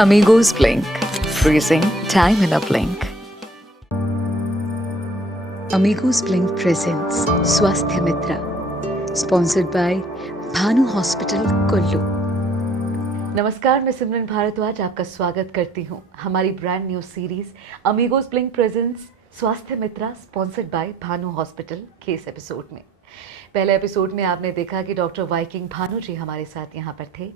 Amigos Blink, freezing time in a blink. Amigos Blink presents Swasthya Mitra, sponsored by Bhanu Hospital, Kullu. नमस्कार, मैं सिमरन भारद्वाज आपका स्वागत करती हूँ हमारी brand new series amigos blink presents स्वास्थ्य मित्रा स्पॉन्सर्ड बाय भानु हॉस्पिटल के इस एपिसोड में। पहले एपिसोड में आपने देखा कि डॉक्टर वाइकिंग भानु जी हमारे साथ यहाँ पर थे,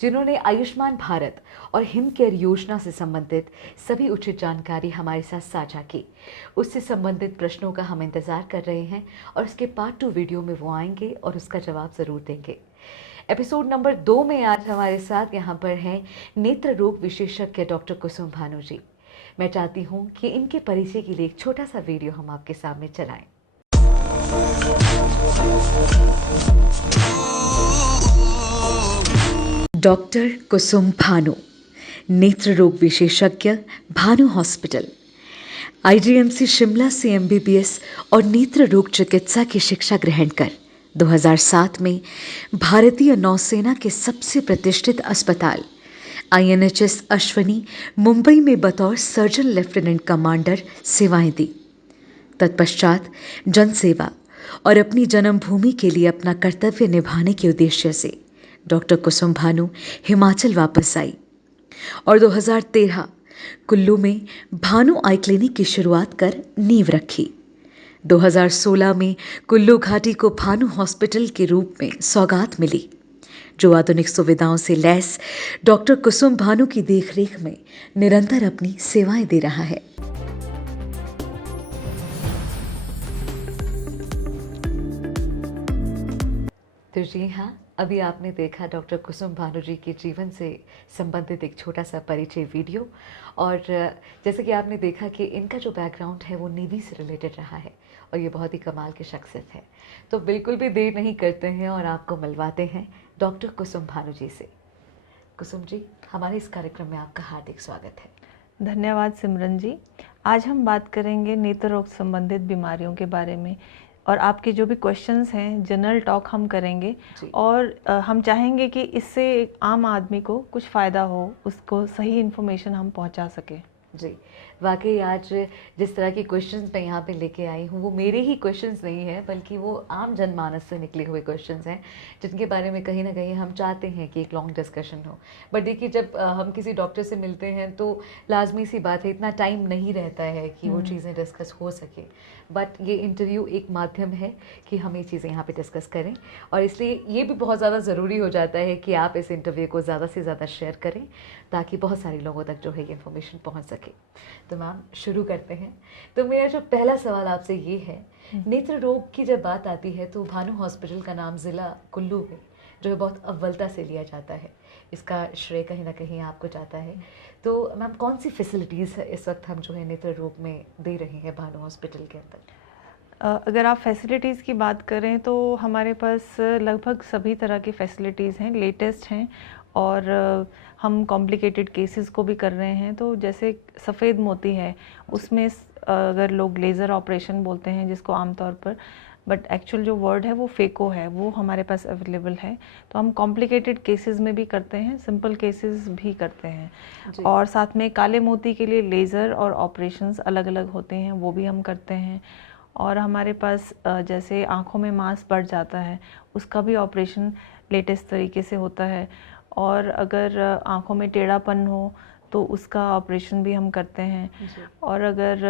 जिन्होंने आयुष्मान भारत और हिम केयर योजना से संबंधित सभी उचित जानकारी हमारे साथ साझा की। उससे संबंधित प्रश्नों का हम इंतज़ार कर रहे हैं और इसके पार्ट 2 वीडियो में वो आएंगे और उसका जवाब ज़रूर देंगे। एपिसोड नंबर 2 में आज हमारे साथ यहाँ पर हैं नेत्र रोग विशेषज्ञ डॉक्टर कुसुम भानु जी। मैं चाहती हूँ कि इनके परिचय के लिए एक छोटा सा वीडियो हम आपके सामने चलाएं। डॉक्टर कुसुम भानु, नेत्र रोग विशेषज्ञ, भानु हॉस्पिटल। आईजीएमसी शिमला से एमबीबीएस और नेत्र रोग चिकित्सा की शिक्षा ग्रहण कर 2007 में भारतीय नौसेना के सबसे प्रतिष्ठित अस्पताल आईएनएचएस अश्वनी, मुंबई में बतौर सर्जन लेफ्टिनेंट कमांडर सेवाएं दी। तत्पश्चात जनसेवा और अपनी जन्मभूमि के लिए अपना कर्तव्य निभाने के उद्देश्य से डॉक्टर कुसुम भानु हिमाचल वापस आई और 2013 कुल्लू में भानु आई क्लिनिक की शुरुआत कर नींव रखी। 2016 में कुल्लू घाटी को भानु हॉस्पिटल के रूप में सौगात मिली, जो आधुनिक सुविधाओं से लैस डॉक्टर कुसुम भानु की देखरेख में निरंतर अपनी सेवाएं दे रहा है। तो जी हाँ, अभी आपने देखा डॉक्टर कुसुम भानु जी के जीवन से संबंधित एक छोटा सा परिचय वीडियो। और जैसे कि आपने देखा कि इनका जो बैकग्राउंड है वो नेवी से रिलेटेड रहा है और ये बहुत ही कमाल की शख्सियत है। तो बिल्कुल भी देर नहीं करते हैं और आपको मिलवाते हैं डॉक्टर कुसुम भानु जी से। कुसुम जी, हमारे इस कार्यक्रम में आपका हार्दिक स्वागत है। धन्यवाद सिमरन जी। आज हम बात करेंगे नेत्र रोग संबंधित बीमारियों के बारे में और आपके जो भी क्वेश्चंस हैं जनरल टॉक हम करेंगे और हम चाहेंगे कि इससे आम आदमी को कुछ फ़ायदा हो, उसको सही इन्फॉर्मेशन हम पहुंचा सकें। जी, वाकई आज जिस तरह के क्वेश्चंस मैं यहाँ पे लेके आई हूँ वो मेरे ही क्वेश्चंस नहीं है, बल्कि वो आम जनमानस से निकले हुए क्वेश्चंस हैं, जिनके बारे में कहीं ना कहीं हम चाहते हैं कि एक लॉन्ग डिस्कशन हो। बट देखिए, जब हम किसी डॉक्टर से मिलते हैं तो लाजमी सी बात है, इतना टाइम नहीं रहता है कि वो चीज़ें डिस्कस हो सके। बट ये इंटरव्यू एक माध्यम है कि हम ये चीज़ें यहाँ पे डिस्कस करें, और इसलिए ये भी बहुत ज़्यादा ज़रूरी हो जाता है कि आप इस इंटरव्यू को ज़्यादा से ज़्यादा शेयर करें, ताकि बहुत सारे लोगों तक जो है ये इन्फॉर्मेशन पहुँच सके। तो मैम, शुरू करते हैं। तो मेरा जो पहला सवाल आपसे ये है, नेत्र रोग की जब बात आती है तो भानु हॉस्पिटल का नाम ज़िला कुल्लू में जो है बहुत अव्वलता से लिया जाता है, इसका श्रेय कहीं ना कहीं आपको जाता है। तो मैम, कौन सी फैसिलिटीज़ इस वक्त हम जो है नेत्र रोग में दे रहे हैं भानु हॉस्पिटल के अंदर? अगर आप फैसिलिटीज़ की बात करें तो हमारे पास लगभग सभी तरह की फैसिलिटीज़ हैं, लेटेस्ट हैं, और हम कॉम्प्लिकेटेड केसेस को भी कर रहे हैं। तो जैसे सफ़ेद मोती है, उसमें अगर लोग लेज़र ऑपरेशन बोलते हैं जिसको आमतौर पर, बट एक्चुअल जो वर्ड है वो फेको है, वो हमारे पास अवेलेबल है। तो हम कॉम्प्लिकेटेड केसेस में भी करते हैं, सिंपल केसेस भी करते हैं। और साथ में काले मोती के लिए लेज़र और ऑपरेशंस अलग अलग होते हैं, वो भी हम करते हैं। और हमारे पास जैसे आँखों में मांस बढ़ जाता है, उसका भी ऑपरेशन लेटेस्ट तरीके से होता है। और अगर आँखों में टेढ़ापन हो तो उसका ऑपरेशन भी हम करते हैं। और अगर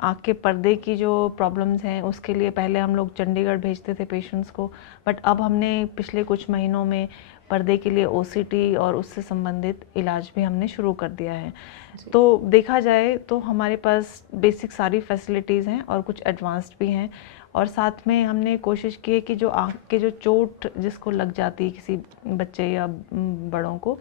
आँख के पर्दे की जो प्रॉब्लम्स हैं उसके लिए पहले हम लोग चंडीगढ़ भेजते थे पेशेंट्स को, बट अब हमने पिछले कुछ महीनों में पर्दे के लिए ओसीटी और उससे संबंधित इलाज भी हमने शुरू कर दिया है। तो देखा जाए तो हमारे पास बेसिक सारी फैसिलिटीज़ हैं और कुछ एडवांस्ड भी हैं। और साथ में हमने कोशिश की है कि जो आँख के जो चोट जिसको लग जाती है किसी बच्चे या बड़ों को,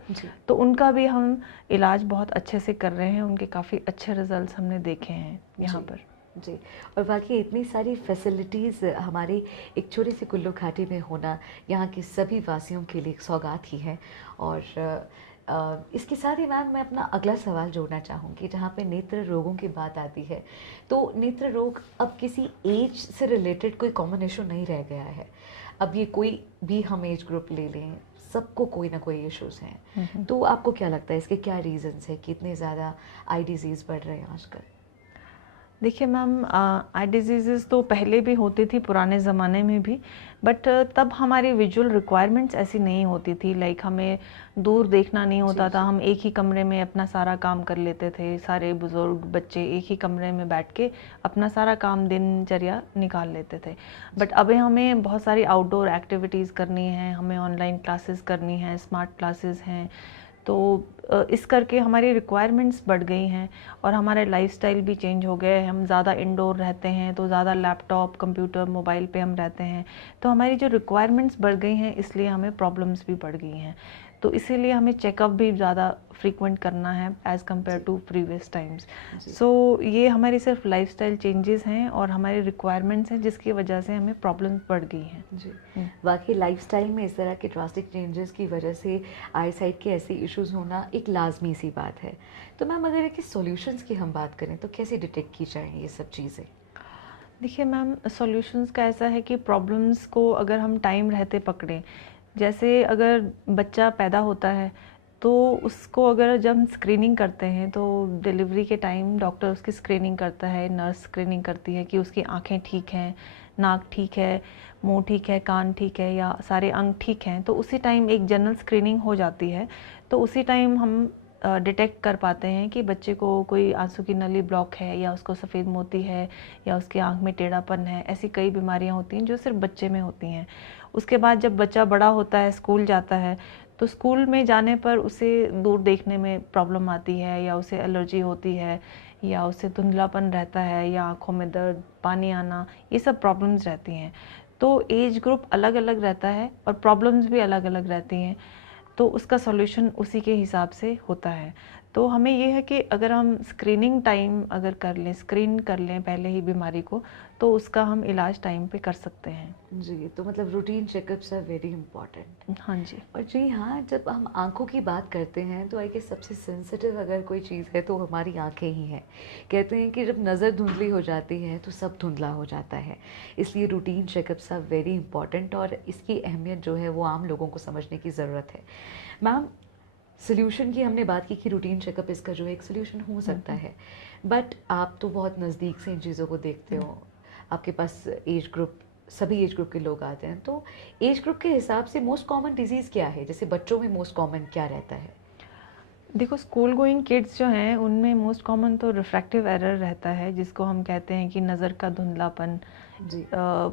तो उनका भी हम इलाज बहुत अच्छे से कर रहे हैं। उनके काफ़ी अच्छे रिजल्ट्स हमने देखे हैं यहाँ पर। जी, और बाकी इतनी सारी फैसिलिटीज़ हमारी एक छोटी सी कुल्लू घाटी में होना यहाँ के सभी वासियों के लिए एक सौगात ही है। और इसके साथ ही मैम, मैं अपना अगला सवाल जोड़ना चाहूँगी, जहाँ पे नेत्र रोगों की बात आती है तो नेत्र रोग अब किसी एज से रिलेटेड कोई कॉमन इशू नहीं रह गया है। अब ये कोई भी हम एज ग्रुप ले लें, सबको कोई ना कोई इश्यूज हैं, तो आपको क्या लगता है इसके क्या रीजंस है कि इतने ज़्यादा आई डिजीज़ बढ़ रहे हैं आजकल? देखिए मैम, आई डिजीज़ तो पहले भी होती थी, पुराने ज़माने में भी, बट तब हमारी विजुअल रिक्वायरमेंट्स ऐसी नहीं होती थी। लाइक हमें दूर देखना नहीं होता था, हम एक ही कमरे में अपना सारा काम कर लेते थे। सारे बुज़ुर्ग बच्चे एक ही कमरे में बैठ के अपना सारा काम दिनचर्या निकाल लेते थे। बट अभी हमें बहुत सारी आउटडोर एक्टिविटीज़ करनी है, हमें ऑनलाइन क्लासेस करनी है, स्मार्ट क्लासेस हैं, तो इस करके हमारी रिक्वायरमेंट्स बढ़ गई हैं और हमारे लाइफस्टाइल भी चेंज हो गए। हम ज़्यादा इंडोर रहते हैं तो ज़्यादा लैपटॉप, कंप्यूटर, मोबाइल पे हम रहते हैं, तो हमारी जो रिक्वायरमेंट्स बढ़ गई हैं, इसलिए हमें प्रॉब्लम्स भी बढ़ गई हैं। तो इसीलिए हमें चेकअप भी ज़्यादा फ्रीक्वेंट करना है as compare to previous times. So ये हमारी सिर्फ लाइफस्टाइल चेंजेस हैं और हमारी रिक्वायरमेंट्स हैं, जिसकी वजह से हमें प्रॉब्लम्स बढ़ गई हैं। जी, वाकई लाइफस्टाइल में इस तरह के ड्रास्टिक चेंजेस की वजह से आई साइट के ऐसे इश्यूज होना एक लाजमी सी बात है। तो मैम अगर इसके सॉल्यूशंस की हम बात करें तो कैसे डिटेक्ट की जाएँ ये सब चीज़ें? देखिए मैम, सॉल्यूशंस का ऐसा है कि प्रॉब्लम्स को अगर हम टाइम रहते पकड़ें, जैसे अगर बच्चा पैदा होता है तो उसको अगर जब हम स्क्रीनिंग करते हैं तो डिलीवरी के टाइम डॉक्टर उसकी स्क्रीनिंग करता है, नर्स स्क्रीनिंग करती है कि उसकी आंखें ठीक हैं, नाक ठीक है, मुंह ठीक है, कान ठीक है या सारे अंग ठीक हैं। तो उसी टाइम एक जनरल स्क्रीनिंग हो जाती है, तो उसी टाइम हम डिटेक्ट कर पाते हैं कि बच्चे को कोई आंसू की नली ब्लॉक है या उसको सफ़ेद मोती है या उसकी आंख में टेढ़ापन है। ऐसी कई बीमारियां होती हैं जो सिर्फ बच्चे में होती हैं। उसके बाद जब बच्चा बड़ा होता है, स्कूल जाता है, तो स्कूल में जाने पर उसे दूर देखने में प्रॉब्लम आती है या उसे एलर्जी होती है या उसे धुंधलापन रहता है या आँखों में दर्द, पानी आना, ये सब प्रॉब्लम्स रहती हैं। तो एज ग्रुप अलग अलग रहता है और प्रॉब्लम्स भी अलग अलग रहती हैं, तो उसका सॉल्यूशन उसी के हिसाब से होता है। तो हमें ये है कि अगर हम स्क्रीनिंग टाइम अगर कर लें, स्क्रीन कर लें पहले ही बीमारी को, तो उसका हम इलाज टाइम पे कर सकते हैं। जी, तो मतलब routine checkups are very important. हाँ जी। और जी हाँ, जब हम आँखों की बात करते हैं तो आई गेस सबसे सेंसिटिव अगर कोई चीज़ है तो हमारी आँखें ही हैं। कहते हैं कि जब नज़र धुंधली हो जाती है तो सब धुंधला हो जाता है, इसलिए routine checkups are very important और इसकी अहमियत जो है वो आम लोगों को समझने की ज़रूरत है। मैम, सोल्यूशन की हमने बात की कि रूटीन चेकअप इसका जो है एक सोल्यूशन हो सकता है, बट आप तो बहुत नज़दीक से इन चीज़ों को देखते हो, आपके पास एज ग्रुप, सभी एज ग्रुप के लोग आते हैं, तो एज ग्रुप के हिसाब से मोस्ट कॉमन डिजीज़ क्या है? जैसे बच्चों में मोस्ट कॉमन क्या रहता है? देखो, स्कूल गोइंग किड्स जो हैं उनमें मोस्ट कॉमन तो रिफ्रैक्टिव एरर रहता है, जिसको हम कहते हैं कि नज़र का धुंधलापन। जी,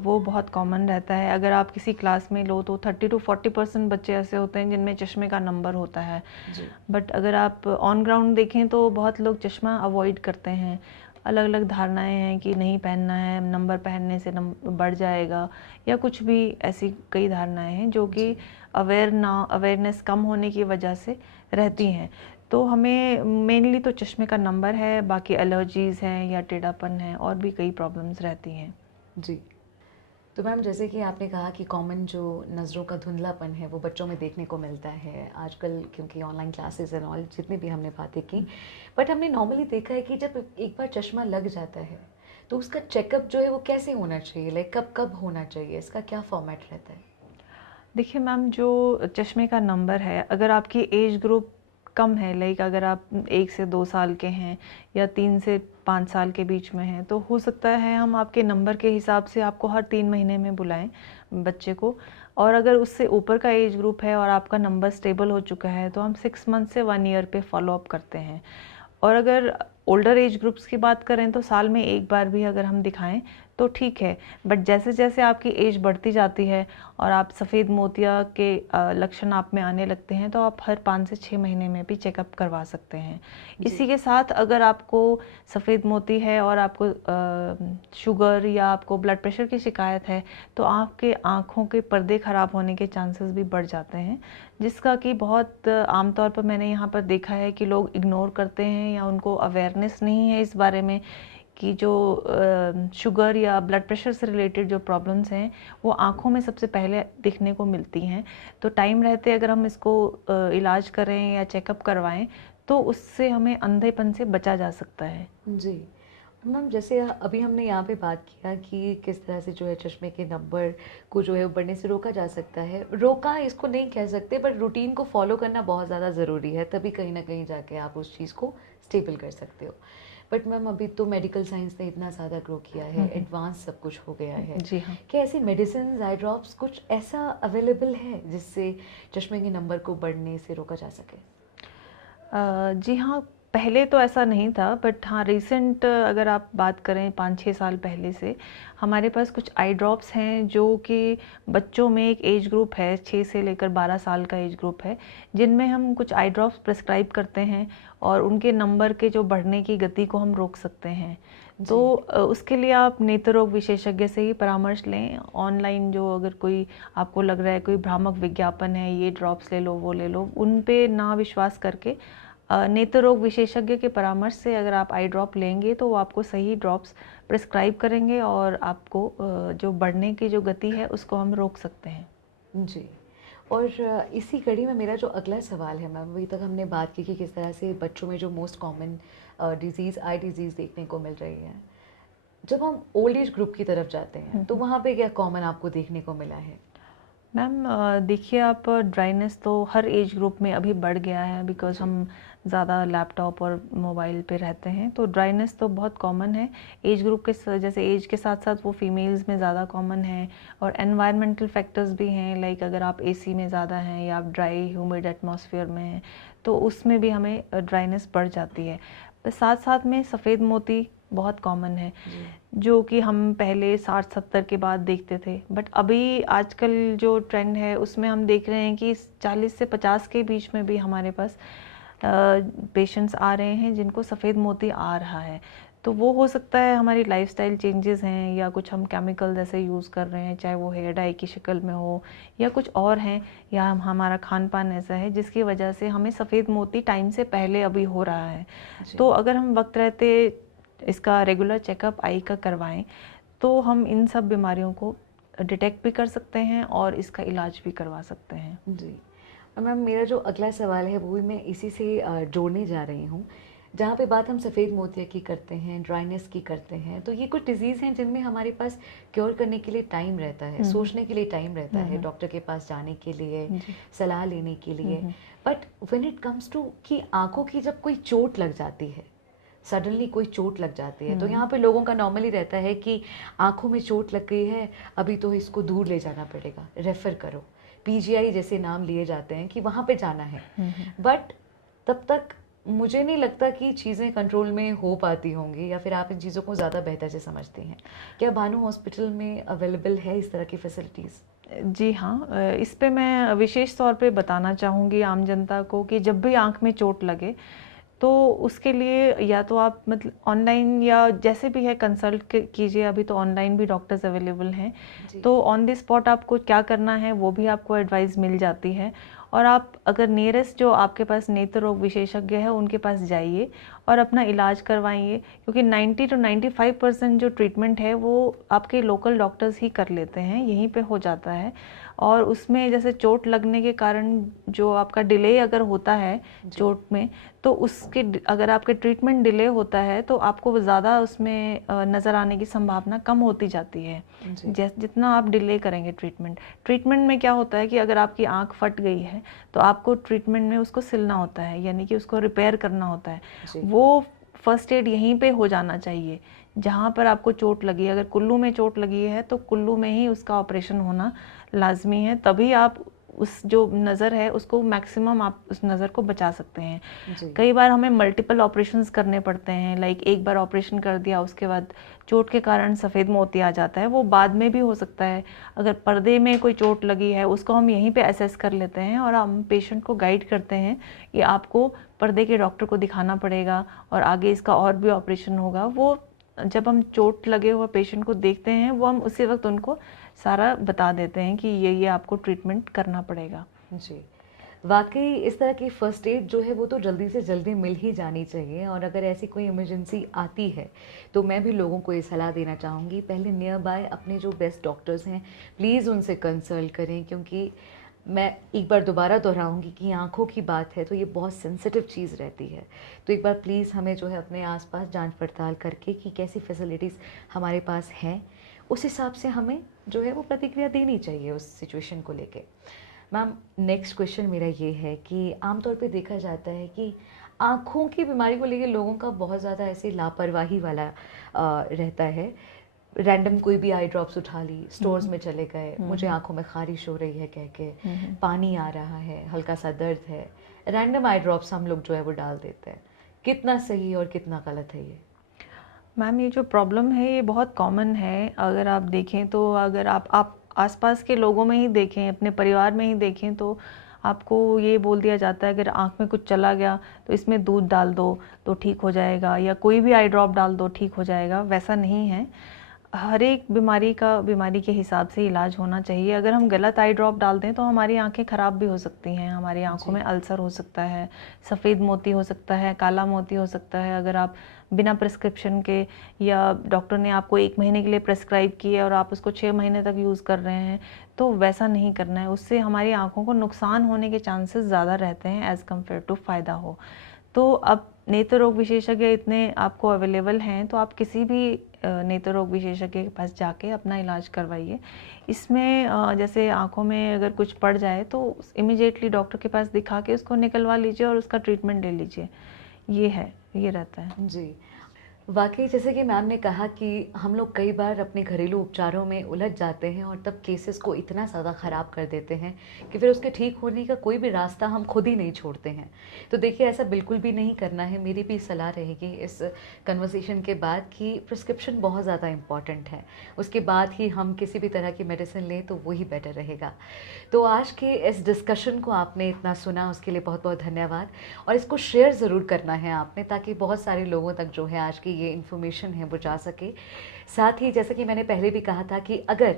वो बहुत कॉमन रहता है। अगर आप किसी क्लास में लो तो 30 to 40% बच्चे ऐसे होते हैं जिनमें चश्मे का नंबर होता है। जी, बट अगर आप ऑन ग्राउंड देखें तो बहुत लोग चश्मा अवॉइड करते हैं। अलग अलग धारणाएं हैं कि नहीं पहनना है, नंबर पहनने से बढ़ जाएगा, या कुछ भी ऐसी कई धारणाएं हैं जो कि अवेयरनेस कम होने की वजह से रहती हैं। तो हमें मेनली तो चश्मे का नंबर है, बाकी एलर्जीज़ हैं या टेढ़ापन है, और भी कई प्रॉब्लम्स रहती हैं। जी। तो मैम जैसे कि आपने कहा कि कॉमन जो नज़रों का धुंधलापन है वो बच्चों में देखने को मिलता है आजकल, क्योंकि ऑनलाइन क्लासेस एंड ऑल जितनी भी हमने बातें की, बट हमने नॉर्मली देखा है कि जब एक बार चश्मा लग जाता है तो उसका चेकअप जो है वो कैसे होना चाहिए, लाइक कब कब होना चाहिए, इसका क्या फॉर्मेट रहता है? देखिए मैम, जो चश्मे का नंबर है, अगर आपकी एज ग्रुप कम है, लाइक अगर आप 1 से 2 साल के हैं या 3 से 5 साल के बीच में हैं, तो हो सकता है हम आपके नंबर के हिसाब से आपको हर 3 महीने में बुलाएं बच्चे को। और अगर उससे ऊपर का एज ग्रुप है और आपका नंबर स्टेबल हो चुका है तो हम 6 मंथ से 1 ईयर पे फॉलो अप करते हैं। और अगर ओल्डर एज ग्रुप्स की बात करें तो साल में एक बार भी अगर हम दिखाएं तो ठीक है। बट जैसे जैसे आपकी एज बढ़ती जाती है और आप सफ़ेद मोतिया के लक्षण आप में आने लगते हैं तो आप हर 5 से 6 महीने में भी चेकअप करवा सकते हैं। इसी के साथ अगर आपको सफ़ेद मोती है और आपको शुगर या आपको ब्लड प्रेशर की शिकायत है तो आपके आँखों के पर्दे ख़राब होने के चांसेस भी बढ़ जाते हैं, जिसका कि बहुत आमतौर पर मैंने यहाँ पर देखा है कि लोग इग्नोर करते हैं या उनको अवेयरनेस नहीं है इस बारे में कि जो शुगर या ब्लड प्रेशर से रिलेटेड जो प्रॉब्लम्स हैं वो आँखों में सबसे पहले दिखने को मिलती हैं। तो टाइम रहते अगर हम इसको इलाज करें या चेकअप करवाएं तो उससे हमें अंधेपन से बचा जा सकता है। जी, मैम जैसे अभी हमने यहाँ पे बात किया कि किस तरह से जो है चश्मे के नंबर को जो है वो बढ़ने से रोका जा सकता है। रोका इसको नहीं कह सकते, बट रूटीन को फॉलो करना बहुत ज़्यादा ज़रूरी है, तभी कहीं ना कहीं जाके आप उस चीज़ को स्टेबल कर सकते हो। बट मैम अभी तो मेडिकल साइंस ने इतना ज़्यादा ग्रो किया है, एडवांस सब कुछ हो गया है। जी हाँ। क्या ऐसी मेडिसिन, आई ड्रॉप्स कुछ ऐसा अवेलेबल है जिससे चश्मे के नंबर को बढ़ने से रोका जा सके? जी हाँ, पहले तो ऐसा नहीं था, बट हाँ रिसेंट अगर आप बात करें 5-6 साल पहले से हमारे पास कुछ आई ड्रॉप्स हैं जो कि बच्चों में एक एज ग्रुप है, 6 से लेकर 12 साल का एज ग्रुप है, जिनमें हम कुछ आई ड्रॉप्स प्रिस्क्राइब करते हैं और उनके नंबर के जो बढ़ने की गति को हम रोक सकते हैं। तो उसके लिए आप नेत्र रोग विशेषज्ञ से ही परामर्श लें। ऑनलाइन जो अगर कोई आपको लग रहा है कोई भ्रामक विज्ञापन है, ये ड्रॉप्स ले लो, वो ले लो, उन पे ना विश्वास करके नेत्र रोग विशेषज्ञ के परामर्श से अगर आप आई ड्रॉप लेंगे तो वो आपको सही ड्रॉप्स प्रिस्क्राइब करेंगे और आपको जो बढ़ने की जो गति है उसको हम रोक सकते हैं। जी। और इसी कड़ी में मेरा जो अगला सवाल है मैम, अभी तक हमने बात की कि किस तरह से बच्चों में जो most common disease eye disease देखने को मिल रही है। जब हम ओल्ड एज ग्रुप की तरफ जाते हैं तो वहाँ पे क्या कॉमन आपको देखने को मिला है? मैम देखिए, आप ड्राइनेस तो हर एज ग्रुप में अभी बढ़ गया है, बिकॉज हम ज़्यादा लैपटॉप और मोबाइल पे रहते हैं, तो ड्राइनेस तो बहुत कॉमन है एज ग्रुप के जैसे एज के साथ साथ वो फीमेल्स में ज़्यादा कॉमन है। और एनवायरमेंटल फैक्टर्स भी हैं, लाइक अगर आप एसी में ज़्यादा हैं या आप ड्राई ह्यूमिड एटमॉस्फेयर में हैं तो उसमें भी हमें ड्राइनेस बढ़ जाती है। साथ साथ में सफ़ेद मोती बहुत कॉमन है, जो कि हम पहले 60-70 के बाद देखते थे, बट अभी आजकल जो ट्रेंड है उसमें हम देख रहे हैं कि 40 से 50 के बीच में भी हमारे पास पेशेंट्स आ रहे हैं जिनको सफ़ेद मोती आ रहा है। तो वो हो सकता है हमारी लाइफस्टाइल चेंजेस हैं या कुछ हम केमिकल जैसे यूज़ कर रहे हैं, चाहे वो हेयर डाई की शक्ल में हो या कुछ और हैं, या हमारा खान पान ऐसा है जिसकी वजह से हमें सफ़ेद मोती टाइम से पहले अभी हो रहा है। तो अगर हम वक्त रहते इसका रेगुलर चेकअप आई का करवाएं तो हम इन सब बीमारियों को डिटेक्ट भी कर सकते हैं और इसका इलाज भी करवा सकते हैं। जी। और मैम मेरा जो अगला सवाल है वो भी मैं इसी से जोड़ने जा रही हूँ। जहाँ पे बात हम सफ़ेद मोतिया की करते हैं, ड्राइनेस की करते हैं, तो ये कुछ डिजीज़ हैं जिनमें हमारे पास क्योर करने के लिए टाइम रहता है, सोचने के लिए टाइम रहता है, डॉक्टर के पास जाने के लिए, सलाह लेने के लिए। But when it comes to कि आँखों की जब कोई चोट लग जाती है, सडनली कोई चोट लग जाती है, तो यहाँ पे लोगों का नॉर्मली रहता है कि आँखों में चोट लग गई है, अभी तो इसको दूर ले जाना पड़ेगा, रेफ़र करो, पीजीआई जैसे नाम लिए जाते हैं कि वहाँ पे जाना है। बट तब तक मुझे नहीं लगता कि चीज़ें कंट्रोल में हो पाती होंगी, या फिर आप इन चीज़ों को ज़्यादा बेहतर से समझती हैं। क्या भानु हॉस्पिटल में अवेलेबल है इस तरह की फैसिलिटीज़? जी हाँ, इस पे मैं विशेष तौर पे बताना चाहूँगी आम जनता को कि जब भी आँख में चोट लगे तो उसके लिए या तो आप मतलब ऑनलाइन या जैसे भी है कंसल्ट कीजिए। अभी तो ऑनलाइन भी डॉक्टर्स अवेलेबल हैं, तो ऑन द स्पॉट आपको क्या करना है वो भी आपको एडवाइस मिल जाती है। और आप अगर नियरेस्ट जो आपके पास नेत्र रोग विशेषज्ञ है उनके पास जाइए और अपना इलाज करवाइए, क्योंकि 90 to 95% जो ट्रीटमेंट है वो आपके लोकल डॉक्टर्स ही कर लेते हैं, यहीं पे हो जाता है। और उसमें जैसे चोट लगने के कारण जो आपका डिले अगर होता है चोट में, तो उसके अगर आपके ट्रीटमेंट डिले होता है तो आपको ज़्यादा उसमें नज़र आने की संभावना कम होती जाती है जितना आप डिले करेंगे ट्रीटमेंट में क्या होता है कि अगर आपकी आंख फट गई है तो आपको ट्रीटमेंट में उसको सिलना होता है, यानी कि उसको रिपेयर करना होता है। वो फर्स्ट एड यहीं पे हो जाना चाहिए जहाँ पर आपको चोट लगी। अगर कुल्लू में चोट लगी है तो कुल्लू में ही उसका ऑपरेशन होना लाजमी है, तभी आप उस जो नज़र है उसको मैक्सिमम आप उस नज़र को बचा सकते हैं। कई बार हमें मल्टीपल ऑपरेशंस करने पड़ते हैं, लाइक एक बार ऑपरेशन कर दिया उसके बाद चोट के कारण सफ़ेद मोती आ जाता है, वो बाद में भी हो सकता है। अगर पर्दे में कोई चोट लगी है उसको हम यहीं पे असेस कर लेते हैं और हम पेशेंट को गाइड करते हैं कि आपको पर्दे के डॉक्टर को दिखाना पड़ेगा और आगे इसका और भी ऑपरेशन होगा। वो जब हम चोट लगे हुए पेशेंट को देखते हैं वो हम उसी वक्त उनको सारा बता देते हैं कि ये आपको ट्रीटमेंट करना पड़ेगा। जी, वाकई इस तरह की फ़र्स्ट एड जो है वो तो जल्दी से जल्दी मिल ही जानी चाहिए। और अगर ऐसी कोई इमरजेंसी आती है तो मैं भी लोगों को ये सलाह देना चाहूँगी, पहले नियर बाय अपने जो बेस्ट डॉक्टर्स हैं प्लीज़ उनसे कंसल्ट करें, क्योंकि मैं एक बार दोबारा दोहराऊंगी कि आँखों की बात है तो ये बहुत सेंसिटिव चीज़ रहती है। तो एक बार प्लीज़ हमें जो है अपने आसपास जांच पड़ताल करके कि कैसी फैसिलिटीज़ हमारे पास हैं, उस हिसाब से हमें जो है वो प्रतिक्रिया देनी चाहिए उस सिचुएशन को लेके। मैम, नेक्स्ट क्वेश्चन मेरा ये है कि आमतौर पे देखा जाता है कि आँखों की बीमारी को लेके लोगों का बहुत ज़्यादा ऐसे लापरवाही वाला रहता है। रैंडम कोई भी आई ड्रॉप्स उठा ली, स्टोर्स में चले गए, मुझे आंखों में खारिश हो रही है कह के, पानी आ रहा है, हल्का सा दर्द है, रैंडम आई ड्रॉप्स हम लोग जो है वो डाल देते हैं। कितना सही और कितना गलत है ये? मैम, ये जो प्रॉब्लम है ये बहुत कॉमन है। अगर आप देखें तो अगर आप आसपास के लोगों में ही देखें, अपने परिवार में ही देखें, तो आपको ये बोल दिया जाता है अगर आँख में कुछ चला गया तो इसमें दूध डाल दो तो ठीक हो जाएगा, या कोई भी आई ड्रॉप डाल दो ठीक हो जाएगा। वैसा नहीं है। हर एक बीमारी के हिसाब से इलाज होना चाहिए। अगर हम गलत आई ड्रॉप डाल दें तो हमारी आंखें ख़राब भी हो सकती हैं, हमारी आंखों में अल्सर हो सकता है, सफ़ेद मोती हो सकता है, काला मोती हो सकता है। अगर आप बिना प्रिस्क्रिप्शन के या डॉक्टर ने आपको 1 महीने के लिए प्रेस्क्राइब किया और आप उसको 6 महीने तक यूज़ कर रहे हैं, तो वैसा नहीं करना है। उससे हमारी आंखों को नुकसान होने के चांसेस ज़्यादा रहते हैं एज़ कम्पेयर टू फ़ायदा हो। तो अब नेत्र रोग विशेषज्ञ इतने आपको अवेलेबल हैं, तो आप किसी भी नेत्र रोग विशेषज्ञ के पास जाके अपना इलाज करवाइए। इसमें जैसे आँखों में अगर कुछ पड़ जाए तो इमीडिएटली डॉक्टर के पास दिखा के उसको निकलवा लीजिए और उसका ट्रीटमेंट ले लीजिए। ये रहता है जी। वाकई जैसे कि मैम ने कहा कि हम लोग कई बार अपने घरेलू उपचारों में उलझ जाते हैं और तब केसेस को इतना ज़्यादा ख़राब कर देते हैं कि फिर उसके ठीक होने का कोई भी रास्ता हम खुद ही नहीं छोड़ते हैं। तो देखिए, ऐसा बिल्कुल भी नहीं करना है। मेरी भी सलाह रहेगी इस कन्वर्सेशन के बाद कि प्रिस्क्रिप्शन बहुत ज़्यादा इम्पॉर्टेंट है, उसके बाद ही हम किसी भी तरह की मेडिसिन लें तो वही बेटर रहेगा। तो आज के इस डिस्कशन को आपने इतना सुना, उसके लिए बहुत बहुत धन्यवाद। और इसको शेयर ज़रूर करना है आपने, ताकि बहुत सारे लोगों तक जो है आज की ये इन्फॉर्मेशन है वो जा सके। साथ ही जैसे कि मैंने पहले भी कहा था कि अगर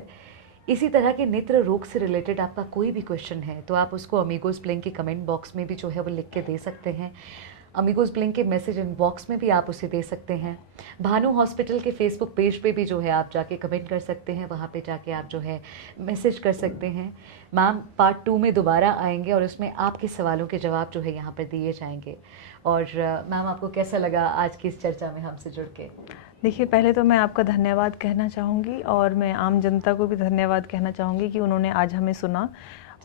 इसी तरह के नेत्र रोग से रिलेटेड आपका कोई भी क्वेश्चन है तो आप उसको अमीगोस ब्लिंक के कमेंट बॉक्स में भी जो है वो लिख के दे सकते हैं। अमीगोस ब्लिंक के मैसेज इनबॉक्स में भी आप उसे दे सकते हैं। भानु हॉस्पिटल के फेसबुक पेज पे भी जो है आप जाके कमेंट कर सकते हैं, वहाँ पे जाके आप जो है मैसेज कर सकते हैं। मैम पार्ट 2 में दोबारा आएंगे और उसमें आपके सवालों के जवाब जो है यहाँ पर दिए जाएंगे। और मैम, आपको कैसा लगा आज की इस चर्चा में हमसे जुड़ के? देखिए, पहले तो मैं आपका धन्यवाद कहना चाहूँगी और मैं आम जनता को भी धन्यवाद कहना चाहूँगी कि उन्होंने आज हमें सुना।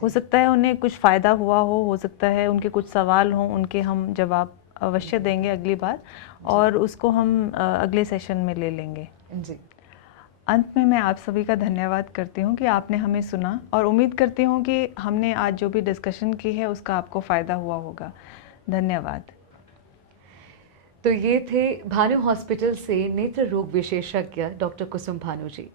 हो सकता है उन्हें कुछ फ़ायदा हुआ हो सकता है उनके कुछ सवाल हों, उनके हम जवाब अवश्य देंगे अगली बार, और उसको हम अगले सेशन में ले लेंगे। जी। अंत में मैं आप सभी का धन्यवाद करती हूँ कि आपने हमें सुना, और उम्मीद करती हूँ कि हमने आज जो भी डिस्कशन की है उसका आपको फ़ायदा हुआ होगा। धन्यवाद। तो ये थे भानु हॉस्पिटल से नेत्र रोग विशेषज्ञ डॉक्टर कुसुम भानु जी।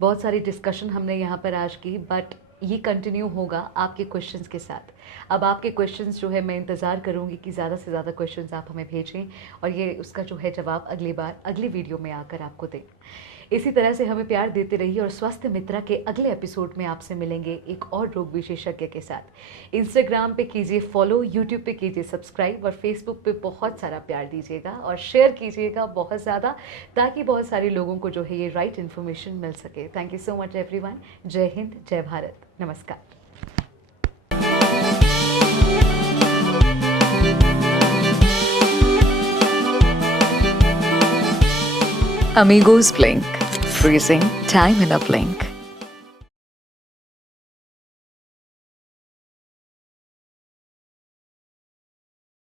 बहुत सारी डिस्कशन हमने यहाँ पर आज की, बट ये कंटिन्यू होगा आपके क्वेश्चंस के साथ। अब आपके क्वेश्चंस जो है मैं इंतज़ार करूँगी कि ज़्यादा से ज़्यादा क्वेश्चंस आप हमें भेजें और ये उसका जो है जवाब अगली बार अगली वीडियो में आकर आपको दें। इसी तरह से हमें प्यार देते रहिए और स्वास्थ्य मित्रा के अगले एपिसोड में आपसे मिलेंगे एक और रोग विशेषज्ञ के साथ। इंस्टाग्राम पे कीजिए फॉलो, यूट्यूब पे कीजिए सब्सक्राइब और फेसबुक पे बहुत सारा प्यार दीजिएगा और शेयर कीजिएगा बहुत ज़्यादा, ताकि बहुत सारे लोगों को जो है ये राइट इन्फॉर्मेशन मिल सके। Thank you so much everyone. जय हिंद, जय भारत, नमस्कार। Amigos Blink, freezing time in a blink.